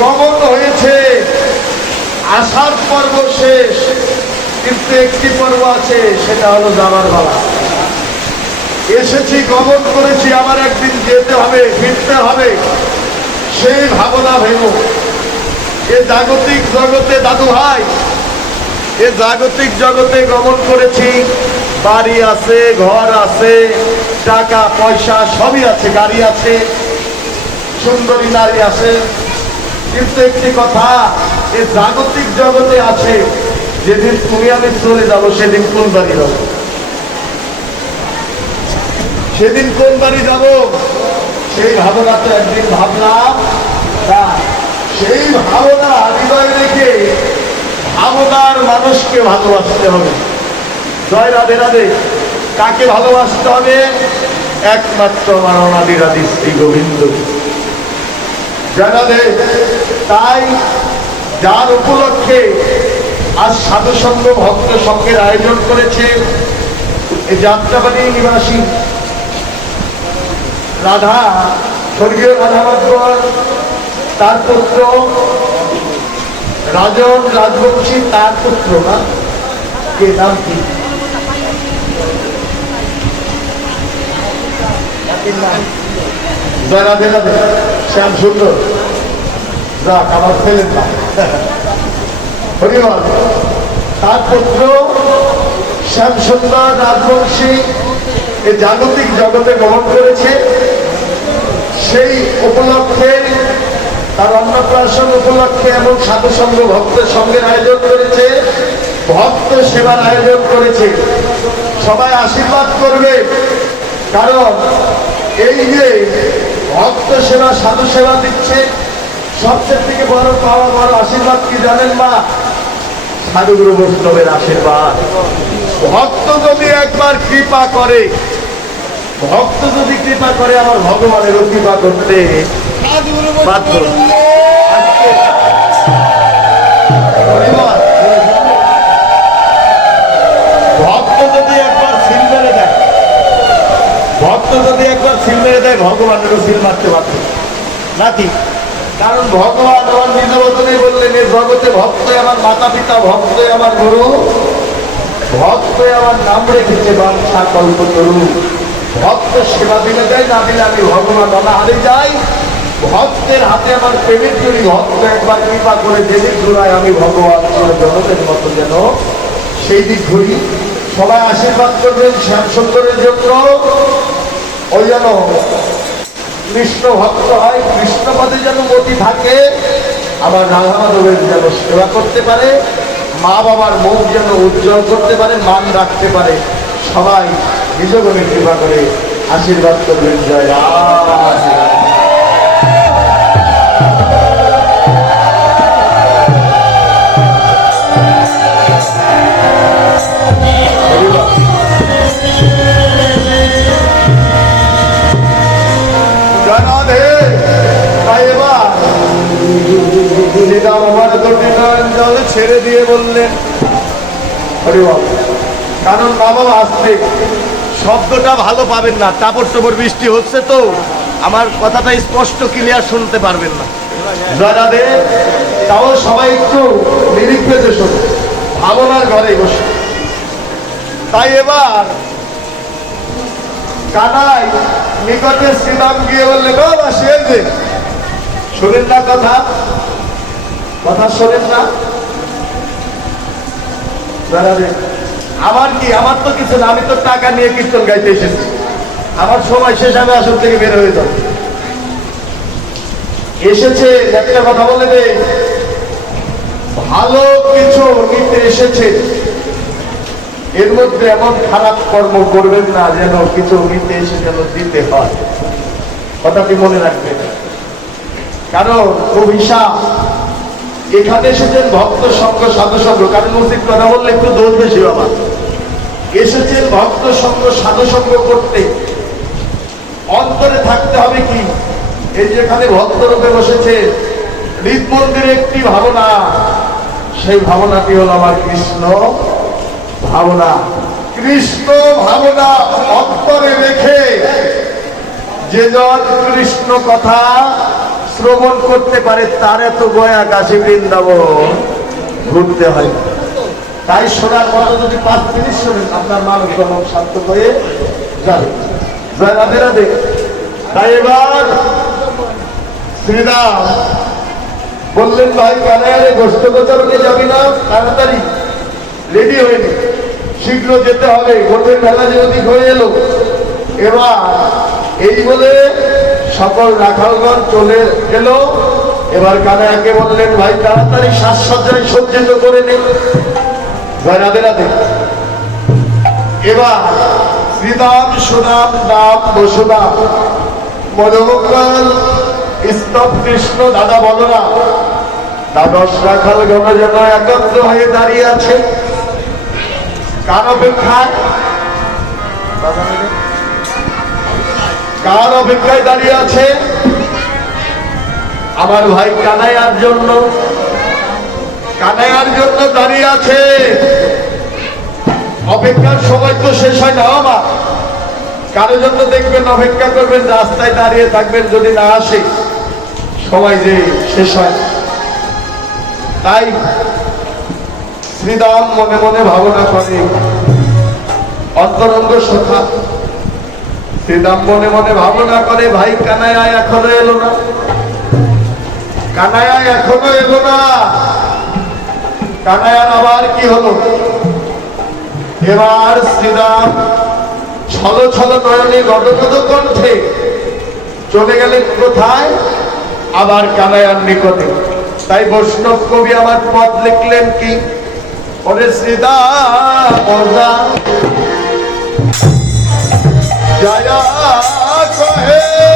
গমন হয়েছে। আসার পর্ব শেষ, কিন্তু একটি পর্ব আছে, সেটা হলো যাবার বেলা এসেছি গমন করেছি আমার একদিন যেতে হবে, ফিরতে হবে। সেই ভাবনা ভেব এ জাগতিক জগতে দাদু ভাই এ জাগতিক জগতে গমন করেছি বাড়ি আছে, ঘর আছে, টাকা, পয়সা, সবই আছে, গাড়ি আছে। সুন্দরী নারী আছে। কিন্তু একটি কথা, এ জাগতিক জগতে আছে, যেদিন তুমি আমি চলে যাব, সেদিন কোন বাড়ি যাব? সেদিন কোন বাড়ি যাব? সেই ভাবনা তো একদিন তা সেই ভাবনা হৃদয় রেখে ভাবনার মানুষকে ভালোবাসতে হবে। জয় রাধে রাধে। কাকে ভালোবাসতে হবে? একমাত্র আমার অনাদি রাধি শ্রী গোবিন্দ। জানালে তাই যার উপলক্ষে আজ সাধুসঙ্গ ভক্ত সঙ্গের আয়োজন করেছে এই যাত্রাবাড়ি নিবাসী রাধা, স্বর্গীয় রাধা মাধবর তার পুত্র রাজন রাজবংশী, তার পুত্র না? কে নাম কি? শ্যাম সুন্দর। তার পুত্র শ্যাম সুন্দর রাজবংশী এই জাগতিক জগতে গ্রহণ করেছে। সেই উপলক্ষে, তার অন্নপ্রাশন উপলক্ষে এবং সাধুসঙ্গ ভক্তের সঙ্গের আয়োজন করেছে, ভক্ত সেবার আয়োজন করেছে। সবাই আশীর্বাদ করবে, কারণ এই যে ভক্ত সেবা সাধু সেবা দিচ্ছে, সবচেয়ে থেকে বড় পাওয়া, বড় আশীর্বাদ কি জানেন মা? সাধুগুরু বৈষ্ণবের আশীর্বাদ। ভক্ত যদি একবার কৃপা করে, ভক্ত যদি কৃপা করে, আমার ভগবানের কৃপা করতে বাধ্য। ভক্ত যদি একবার সিল মেরে দেয়, ভগবানেরও সিল মারতে পারত নাকি কারণ ভগবান আমার নিজ বললেন এই জগতে ভক্তই আমার মাতা পিতা, ভক্তই আমার গুরু, ভক্তই আমার নাম রেখেছে বাঞ্ছা কল্প তরু। ভক্ত সেবা দিলে যায় না দিলে আমি ভগবান অনাহারে যাই। ভক্তের হাতে আমার প্রেমের তৈরি ভক্ত একবার কৃপা করে যেদিক ঘুরায় আমি ভগবান জগতের মতো যেন সেই দিক ঘুরি। সবাই আশীর্বাদ করবেন, শ্যাম সুন্দরের জন্য। ওই যেন কৃষ্ণ ভক্ত হয়, কৃষ্ণপদে যেন মতি থাকে আমার রাধা মাধবের যেন সেবা করতে পারে, মা বাবার মুখ যেন উজ্জ্বল করতে পারে, মান রাখতে পারে। সবাই নিজগণের গুণে কৃপা করে আশীর্বাদ করবেন। জয় রাধে। তাই এবার। আমার দুটি ছেড়ে দিয়ে বললেন। হরি বাবা। কারণ বাবা আসছে শব্দটা ভালো পাবেন না। টাপর টপর বৃষ্টি হচ্ছে তো। আমার কথাটা স্পষ্ট ক্লিয়ার শুনতে পারবেন না। জয়রাধে তাও সবাই একটু নিরীক্ষে শোনো। ভাবনার ঘরে বসে। তাই এবার কানাই নিকটে শ্রীরাম গিয়ে বললে, বাবা, সে শোনেন না কথা। কথা শোনেন না। আমার কি? আমার তো কিছু না, আমি তো টাকা নিয়ে কীর্তন গাইতে এসেছি। আমার সময় শেষ, আমি আসল থেকে বের হয়ে যাব। এসেছে, একটা কথা বলে দে। ভালো কিছু নিতে এসেছে। এর মধ্যে এমন খারাপ কর্ম করবেন না যেন কিছু নিতে এসে যেন দিতে হয়। কথাটি মনে রাখবেন। কারণ হিসাব এখানে এসেছেন ভক্ত সঙ্গ সাধু সঙ্গ কারণ মসজিদ কথা বললে একটু দৌড় বেশি বাবা। এসেছেন ভক্ত সঙ্গ সাধু সঙ্গ করতে। অন্তরে থাকতে হবে কি? এই যেখানে ভক্ত রূপে বসেছে হৃদ মন্দিরে একটি ভাবনা। সেই ভাবনাটি হলো আমার কৃষ্ণ ভাবনা। কৃষ্ণ ভাবনা অন্তরে রেখে যে জন কৃষ্ণ কথা শ্রবণ করতে পারে, তার এত গয়া কাশী বৃন্দাবন ঘুরতে হয়। তাই সোনার মতো যদি পাঁচ তিরিশ শোনেন আপনার মানব জনম শান্ত হয়ে যাবে। জয় রাধে রাধে। তাই এবার শ্রীরাম বললেন, ভাই কানায়ারে গোষ্ঠ গোচরণে যাবি না, তাড়াতাড়ি। রেডি হয়নি শীঘ্র যেতে হবে। গোটের বেলা যে অধিক হয়ে এলো। এবার এই বলে সকল রাখালগণ চলে গেল। এবার কানায়াকে বললেন, ভাই, তাড়াতাড়ি সাজসজ্জায় সজ্জিত করে নে। ভাই রাধে রাধে এবার শ্রীরাম সুনাম নাম বসুদাম মনোমঙ্গল স্তব কৃষ্ণ, দাদা বলরাম, দ্বাদশ রাখাল গণ যেন একত্র হয়ে দাঁড়িয়ে আছে। কার অপেক্ষায়? কার অপেক্ষায় দাঁড়িয়ে আছে? আমার ভাই কানাইয়ার জন্য। কানাইয়ার জন্য দাঁড়িয়ে আছে। অপেক্ষার সময় তো শেষ হয় না আমার কারও জন্য দেখবেন, অপেক্ষা করবেন, রাস্তায় দাঁড়িয়ে থাকবেন, যদি না আসে, সময় যে শেষ হয় তাই শ্রীদাম মনে মনে ভাবনা করে, অন্তরঙ্গ সখা শ্রীরাম মনে মনে ভাবনা করে, ভাই কানায়া এখনও এলো না। কানায়া এখনও এলো না। কানায়ার আবার কি হলো? এবার শ্রীরাম ছল ছল নয়নে গদগদ কণ্ঠে চলে গেলেন কোথায়? আবার কানায়ার নিকটে। তাই বৈষ্ণব কবি আমার পদ লিখলেন কি? ওরে শ্রীদাম জয়া কহে আর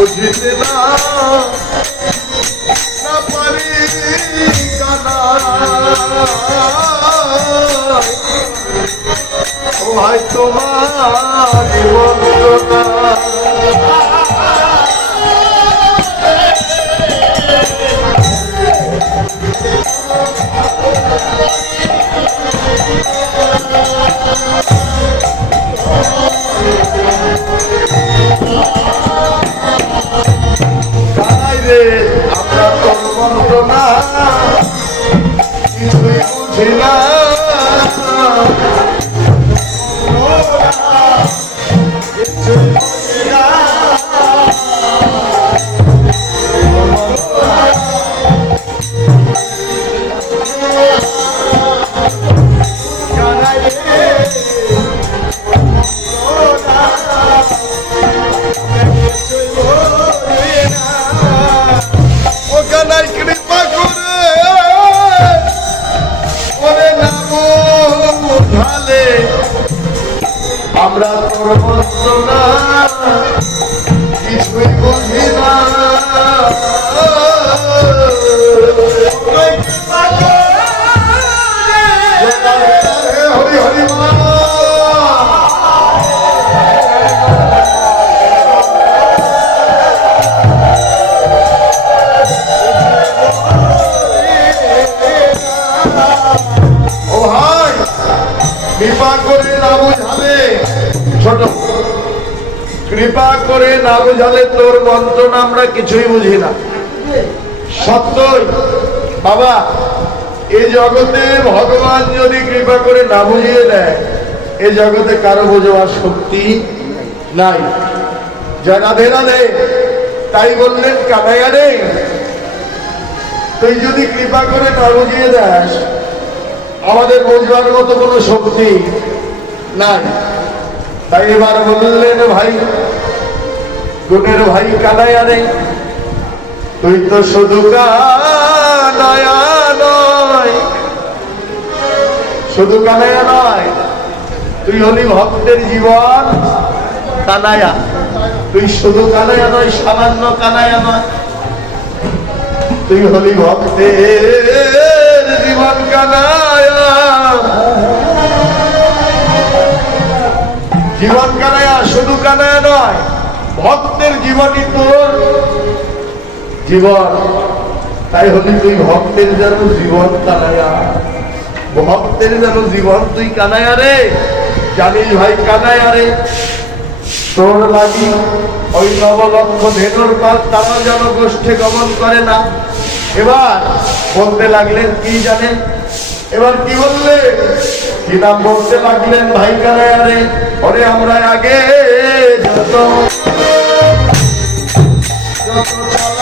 বুঝিতে না পারি কানা। ভাই তোমার কৃপা করে না বুঝালে তোর মন্ত্রণ আমরা কিছুই বুঝি না। সত্যই, বাবা, এই জগতে ভগবান যদি কৃপা করে না বুঝিয়ে দেয় এই জগতে কারও বোঝার শক্তি নাই। জয় রাধে রাধে তাই বললেন কানাইয়া রে তুই যদি কৃপা করে না বুঝিয়ে দেস, আমাদের বোঝবার মতো কোনো শক্তি নাই। তাই এবার বললেন, ভাই, গুণের ভাই কানাইয়া নেই তুই তো শুধু কানায়া নয়, শুধু কানায়া নয়, তুই হলি ভক্তের জীবন কানায়া তুই শুধু কানায়া নয়, সামান্য কানায়া নয়, তুই হলি ভক্তের জীবন ভক্তের জীবনই তোর জীবন। তাই হলি তুই ভক্তের যেন জীবন কানায়া ভক্তের যেন জীবন তুই কানায়া রে। জানিস ভাই কানায়া রে। তোর লাগি ওই নবলক্ষ ধেনুর পাল তারা যেন গোষ্ঠে গমন করে না। এবার বলতে লাগলেন কি জানেন এবার কি বললে? কি নাম বলতে লাগলেন ভাই কানায়া রে? ওরে আমরা আগে যত যত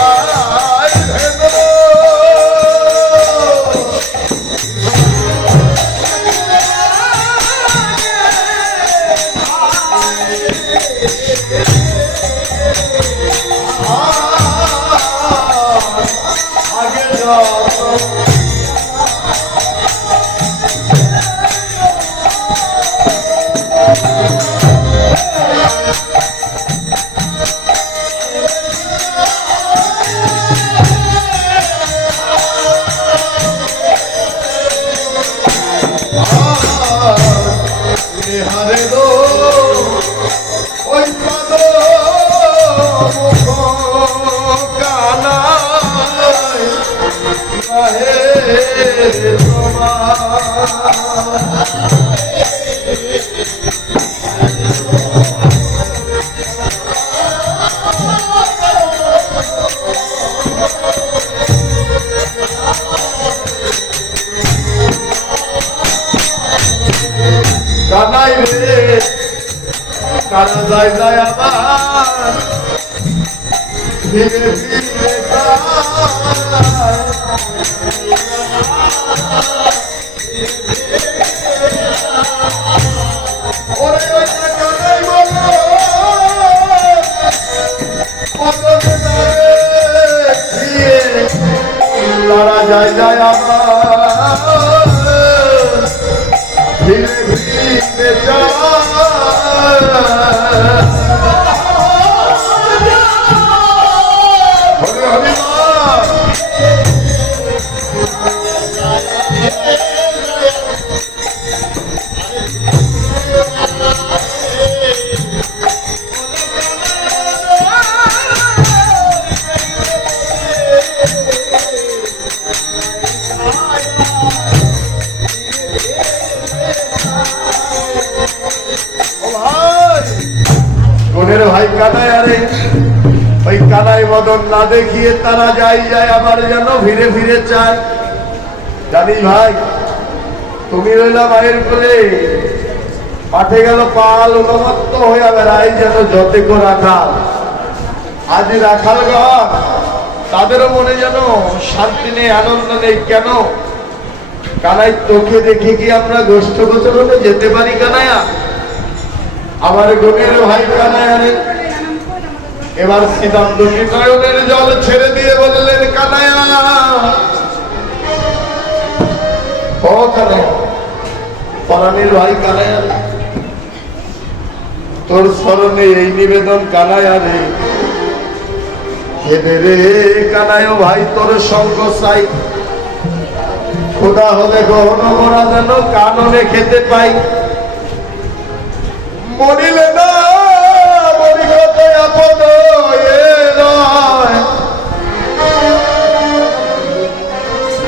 কানাই রে। কানা যায় যায় আমার ধীরে ধীরে। ওরে ওরে কানাই বলো, তারা যায় যায় আমার বোনের ভাই কানাই আরে, ওই কানাই মদন না দেখিয়ে তারা যাই যায়, আবার যেন ফিরে ফিরে চায়। জানিস ভাই, তুমি রইলা মায়ের কোলে। পাঠে গেল পাল উন্মত্ত হইয়া বেড়াই যেন যতে কো রাখাল আজ রাখাল ঘর তাদেরও মনে যেন শান্তি নেই, আনন্দ নেই, কেন? কানাই তোকে দেখে কি আমরা গোষ্ঠ গোচরণে যেতে পারি কানায়া আমার গভীর ভাই কানায়ারে এবার সিদ্ধান্ত নয়নের জল ছেড়ে দিয়ে বললেন, কানায়া, ও কানায়া, পরাণের ভাই কানায়া। তোর স্মরণে এই নিবেদন কানায়া রে হেদে রে কানায় ভাই, তোর সঙ্গ চাই খোদা হলে গহন মরা যেন কাননে খেতে পাই মরিলে না মরিগত আপদ এ নয়।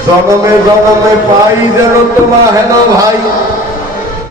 জনমে জনমে পাই যেন তোমা হেন ভাই।